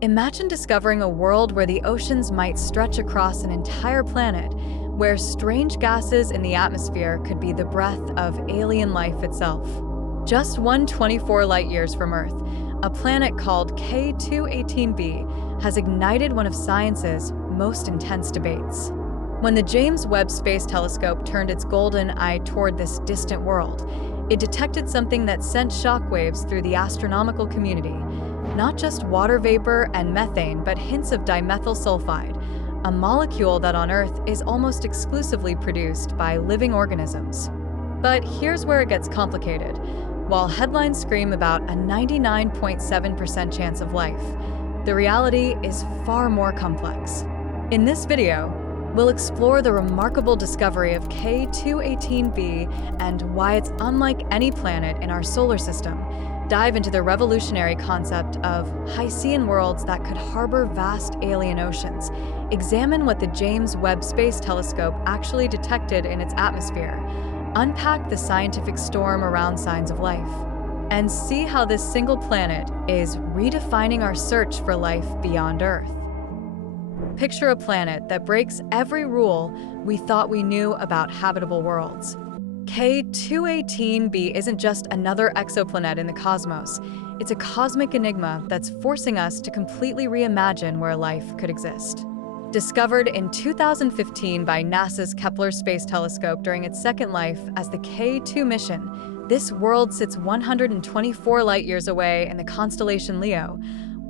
Imagine discovering a world where the oceans might stretch across an entire planet, where strange gases in the atmosphere could be the breath of alien life itself. Just 124 light-years from Earth, a planet called K2-18b has ignited one of science's most intense debates. When the James Webb Space Telescope turned its golden eye toward this distant world, it detected something that sent shockwaves through the astronomical community. Not just water vapor and methane, but hints of dimethyl sulfide, a molecule that on Earth is almost exclusively produced by living organisms. But here's where it gets complicated. While headlines scream about a 99.7% chance of life, the reality is far more complex. In this video, we'll explore the remarkable discovery of K2-18b and why it's unlike any planet in our solar system, dive into the revolutionary concept of Hycean worlds that could harbor vast alien oceans, examine what the James Webb Space Telescope actually detected in its atmosphere, unpack the scientific storm around signs of life, and see how this single planet is redefining our search for life beyond Earth. Picture a planet that breaks every rule we thought we knew about habitable worlds. K2-18b isn't just another exoplanet in the cosmos. It's a cosmic enigma that's forcing us to completely reimagine where life could exist. Discovered in 2015 by NASA's Kepler Space Telescope during its second life as the K2 mission, this world sits 124 light-years away in the constellation Leo,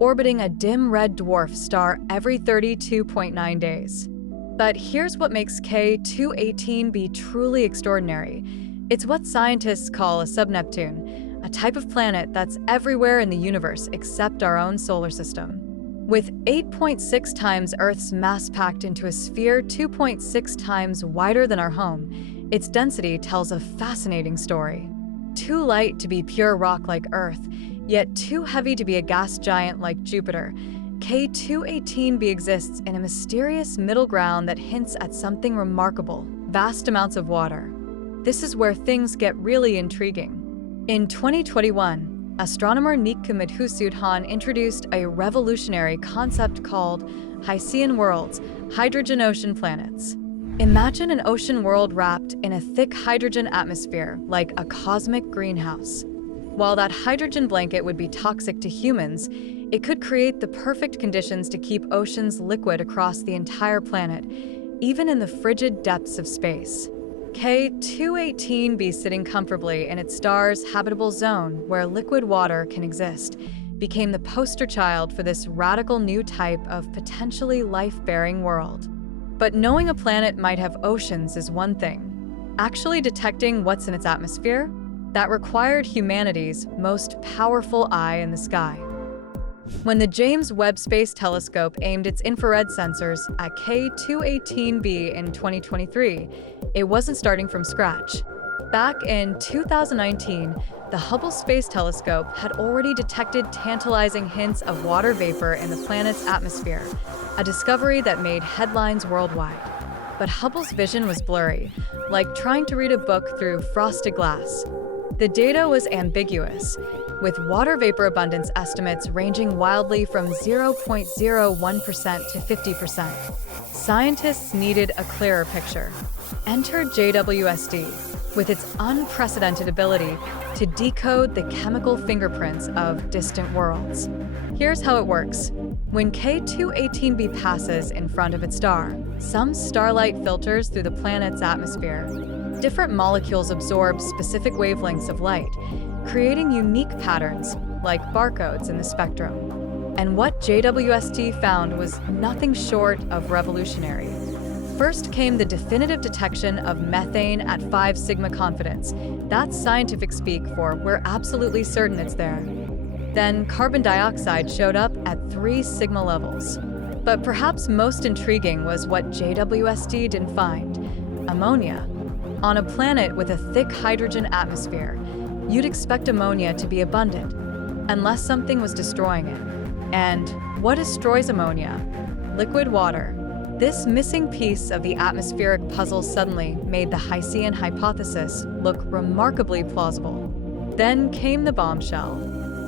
orbiting a dim red dwarf star every 32.9 days. But here's what makes K2-18b truly extraordinary. It's what scientists call a subneptune, a type of planet that's everywhere in the universe except our own solar system. With 8.6 times Earth's mass packed into a sphere 2.6 times wider than our home, its density tells a fascinating story. Too light to be pure rock like Earth, yet too heavy to be a gas giant like Jupiter, K2-18b exists in a mysterious middle ground that hints at something remarkable: vast amounts of water. This is where things get really intriguing. In 2021, astronomer Nika Madhusudhan introduced a revolutionary concept called Hycean worlds, hydrogen ocean planets. Imagine an ocean world wrapped in a thick hydrogen atmosphere, like a cosmic greenhouse. While that hydrogen blanket would be toxic to humans, it could create the perfect conditions to keep oceans liquid across the entire planet, even in the frigid depths of space. K2-18b, sitting comfortably in its star's habitable zone where liquid water can exist, became the poster child for this radical new type of potentially life-bearing world. But knowing a planet might have oceans is one thing. Actually detecting what's in its atmosphere? That required humanity's most powerful eye in the sky. When the James Webb Space Telescope aimed its infrared sensors at K2-18b in 2023, it wasn't starting from scratch. Back in 2019, the Hubble Space Telescope had already detected tantalizing hints of water vapor in the planet's atmosphere, a discovery that made headlines worldwide. But Hubble's vision was blurry, like trying to read a book through frosted glass. The data was ambiguous, with water vapor abundance estimates ranging wildly from 0.01% to 50%. Scientists needed a clearer picture. Enter JWST, with its unprecedented ability to decode the chemical fingerprints of distant worlds. Here's how it works. When K2-18b passes in front of its star, some starlight filters through the planet's atmosphere. Different molecules absorb specific wavelengths of light, creating unique patterns, like barcodes in the spectrum. And what JWST found was nothing short of revolutionary. First came the definitive detection of methane at 5 sigma confidence. That's scientific speak for we're absolutely certain it's there. Then carbon dioxide showed up at 3 sigma levels. But perhaps most intriguing was what JWST didn't find: ammonia. On a planet with a thick hydrogen atmosphere, you'd expect ammonia to be abundant, unless something was destroying it. And what destroys ammonia? Liquid water. This missing piece of the atmospheric puzzle suddenly made the Hycean hypothesis look remarkably plausible. Then came the bombshell.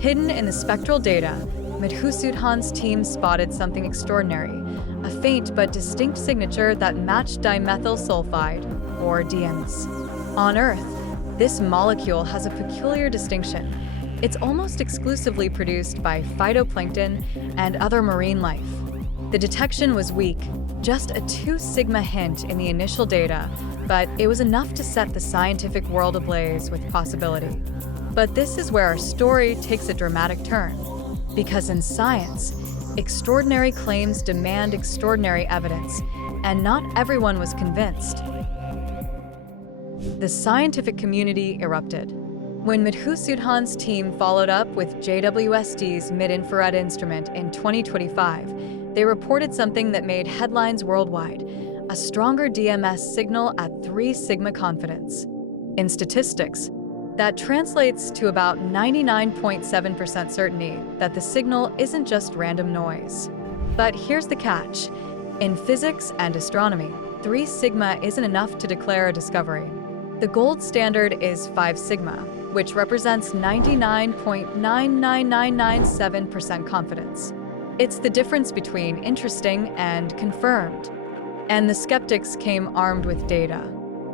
Hidden in the spectral data, Midhusudhan's team spotted something extraordinary, a faint but distinct signature that matched dimethyl sulfide, or DMS. On Earth, this molecule has a peculiar distinction. It's almost exclusively produced by phytoplankton and other marine life. The detection was weak, just a 2 sigma hint in the initial data, but it was enough to set the scientific world ablaze with possibility. But this is where our story takes a dramatic turn. Because in science, extraordinary claims demand extraordinary evidence, and not everyone was convinced. The scientific community erupted. When Midhusudhan's team followed up with JWST's mid-infrared instrument in 2025, they reported something that made headlines worldwide: a stronger DMS signal at 3 sigma confidence. In statistics, that translates to about 99.7% certainty that the signal isn't just random noise. But here's the catch. In physics and astronomy, 3 sigma isn't enough to declare a discovery. The gold standard is 5 sigma, which represents 99.99997% confidence. It's the difference between interesting and confirmed. And the skeptics came armed with data.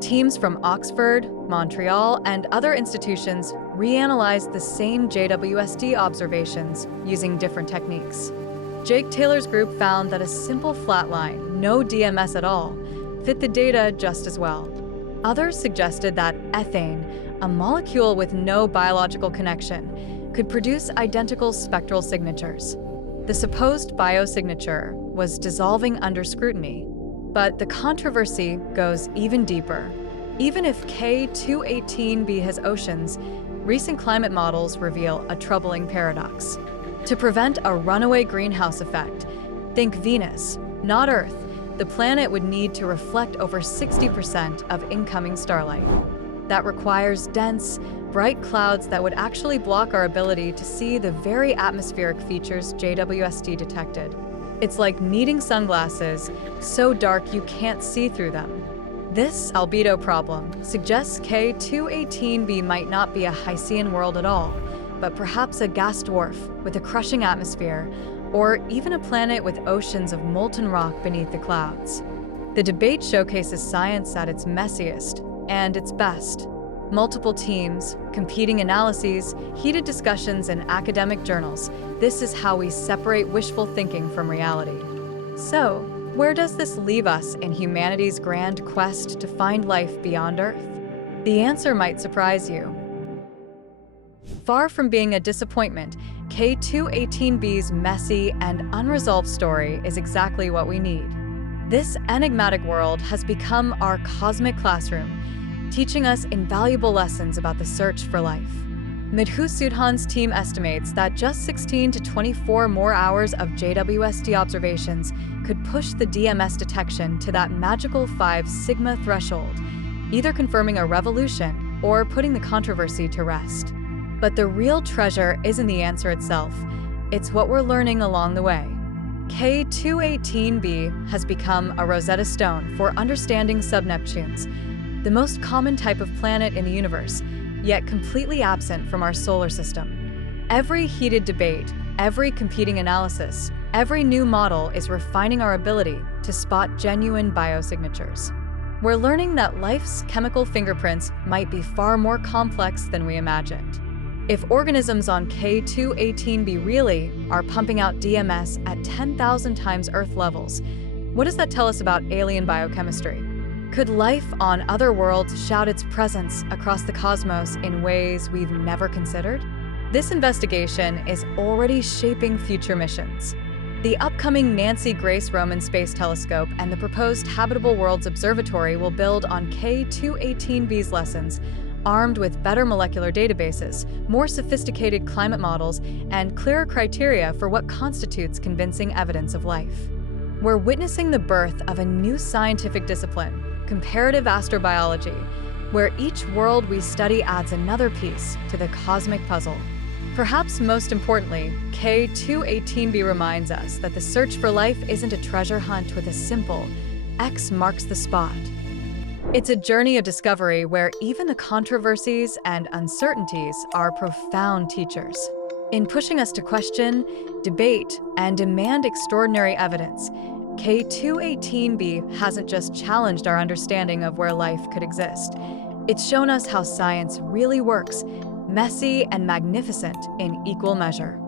Teams from Oxford, Montreal, and other institutions reanalyzed the same JWST observations using different techniques. Jake Taylor's group found that a simple flat line, no DMS at all, fit the data just as well. Others suggested that ethane, a molecule with no biological connection, could produce identical spectral signatures. The supposed biosignature was dissolving under scrutiny, but the controversy goes even deeper. Even if K2-18b has oceans, recent climate models reveal a troubling paradox. To prevent a runaway greenhouse effect, think Venus, not Earth, the planet would need to reflect over 60% of incoming starlight. That requires dense, bright clouds that would actually block our ability to see the very atmospheric features JWST detected. It's like needing sunglasses, so dark you can't see through them. This albedo problem suggests K2-18b might not be a Hycean world at all, but perhaps a gas dwarf with a crushing atmosphere, or even a planet with oceans of molten rock beneath the clouds. The debate showcases science at its messiest and its best. Multiple teams, competing analyses, heated discussions in academic journals. This is how we separate wishful thinking from reality. So, where does this leave us in humanity's grand quest to find life beyond Earth? The answer might surprise you. Far from being a disappointment, K2-18b's messy and unresolved story is exactly what we need. This enigmatic world has become our cosmic classroom, teaching us invaluable lessons about the search for life. Midhusudhan's team estimates that just 16 to 24 more hours of JWST observations could push the DMS detection to that magical 5 sigma threshold, either confirming a revolution or putting the controversy to rest. But the real treasure isn't the answer itself, it's what we're learning along the way. K2-18b has become a Rosetta Stone for understanding subneptunes, the most common type of planet in the universe, yet completely absent from our solar system. Every heated debate, every competing analysis, every new model is refining our ability to spot genuine biosignatures. We're learning that life's chemical fingerprints might be far more complex than we imagined. If organisms on K2-18b really are pumping out DMS at 10,000 times Earth levels, what does that tell us about alien biochemistry? Could life on other worlds shout its presence across the cosmos in ways we've never considered? This investigation is already shaping future missions. The upcoming Nancy Grace Roman Space Telescope and the proposed Habitable Worlds Observatory will build on K2-18b's lessons, armed with better molecular databases, more sophisticated climate models, and clearer criteria for what constitutes convincing evidence of life. We're witnessing the birth of a new scientific discipline, comparative astrobiology, where each world we study adds another piece to the cosmic puzzle. Perhaps most importantly, K2-18b reminds us that the search for life isn't a treasure hunt with a simple X marks the spot. It's a journey of discovery where even the controversies and uncertainties are profound teachers. In pushing us to question, debate, and demand extraordinary evidence, K2-18b hasn't just challenged our understanding of where life could exist. It's shown us how science really works, messy and magnificent in equal measure.